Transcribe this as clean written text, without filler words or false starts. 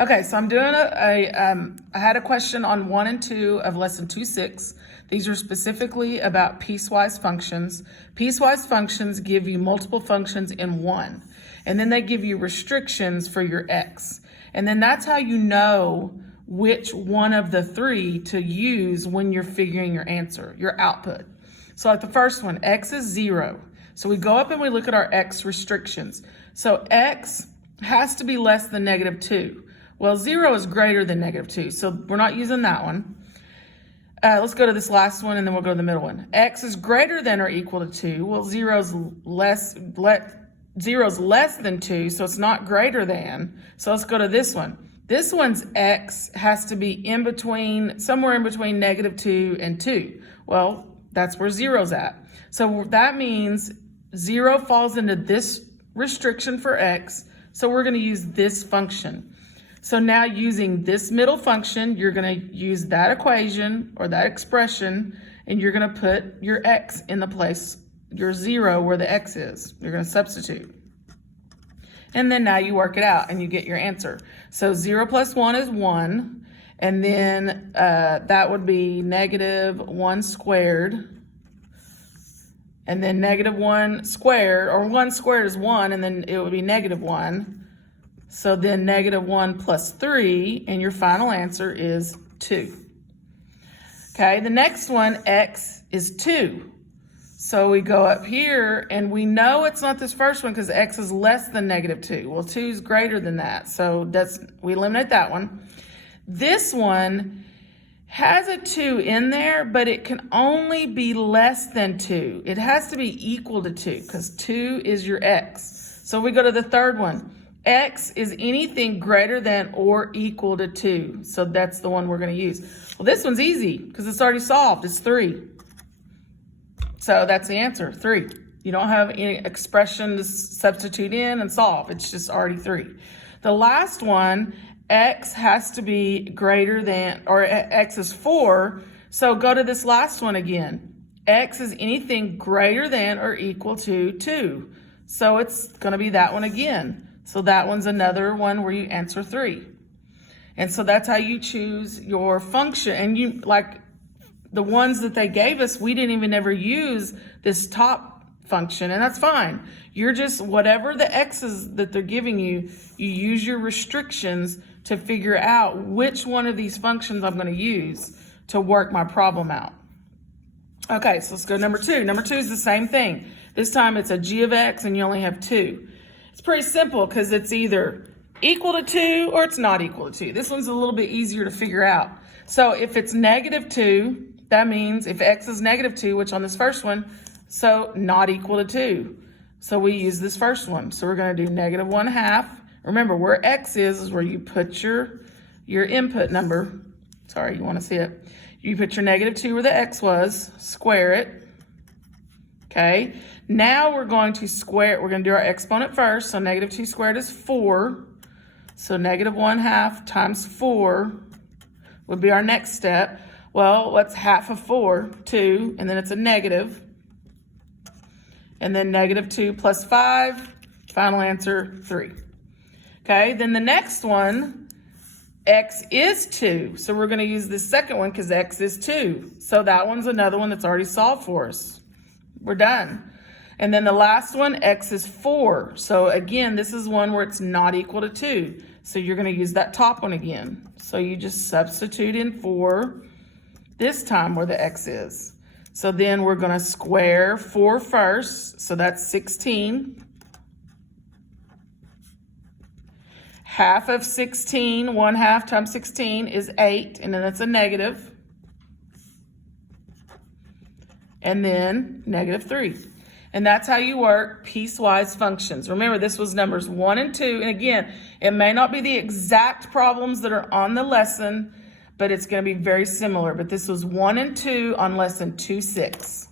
Okay, so I'm doing I had a question on 1 and 2 of lesson 2.6. These are specifically about piecewise functions. Piecewise functions give you multiple functions in one, and then they give you restrictions for your x. And then that's how you know which one of the three to use when you're figuring your answer, your output. So like the first one, x is 0. So we go up and we look at our x restrictions. So x has to be less than -2. Well, 0 is greater than -2, so we're not using that one. Let's go to this last one, and then we'll go to the middle one. X is greater than or equal to 2. Well, 0's less than 2, so it's not greater than. So let's go to this one. This one's x has to be in between, somewhere in between -2 and 2. Well, that's where 0's at. So that means 0 falls into this restriction for x, so we're going to use this function. So now using this middle function, you're going to use that equation or that expression, and you're going to put your x in the place, your 0 where the x is. You're going to substitute. And then now you work it out and you get your answer. So 0 plus 1 is 1, and then that would be -1 squared. And then -1 squared, or 1 squared is 1, and then it would be -1. So then -1 plus 3, and your final answer is 2. Okay, the next one, x is 2. So we go up here, and we know it's not this first one because x is less than -2. Well, 2 is greater than that, so we eliminate that one. This one has a 2 in there, but it can only be less than 2. It has to be equal to 2 because 2 is your x. So we go to the third one. X is anything greater than or equal to 2. So that's the one we're going to use. Well, this one's easy because it's already solved. It's 3. So that's the answer, 3. You don't have any expression to substitute in and solve. It's just already 3. The last one, x has to be greater than, or x is 4. So go to this last one again. X is anything greater than or equal to 2. So it's going to be that one again. So that one's another one where you answer 3. And so that's how you choose your function. And you, like the ones that they gave us, we didn't even ever use this top function, and that's fine. You're just, whatever the x's that they're giving you, you use your restrictions to figure out which one of these functions I'm going to use to work my problem out. Okay, so let's go to number 2. Number 2 is the same thing. This time it's a g of x, and you only have 2. It's pretty simple because it's either equal to 2 or it's not equal to 2. This one's a little bit easier to figure out. So if it's -2, that means if x is -2, which on this first one, so not equal to 2. So we use this first one. So we're going to do -1/2. Remember, where x is where you put your input number. Sorry, you want to see it. You put your -2 where the x was, square it. Okay, now we're going to square, we're going to do our exponent first. So -2 squared is 4. So -1/2 times 4 would be our next step. Well, what's half of 4? 2, and then it's a negative. And then -2 plus 5, final answer 3. Okay, then the next one, x is 2. So we're going to use the second one because x is 2. So that one's another one that's already solved for us. We're done. And then the last one, x is 4. So again, this is one where it's not equal to 2. So you're going to use that top one again. So you just substitute in 4 this time where the x is. So then we're going to square 4 first. So that's 16. Half of 16, 1/2 times 16 is 8. And then that's a negative. And then -3. And that's how you work piecewise functions. Remember, this was numbers 1 and 2. And again, it may not be the exact problems that are on the lesson, but it's going to be very similar. But this was 1 and 2 on lesson 2.6.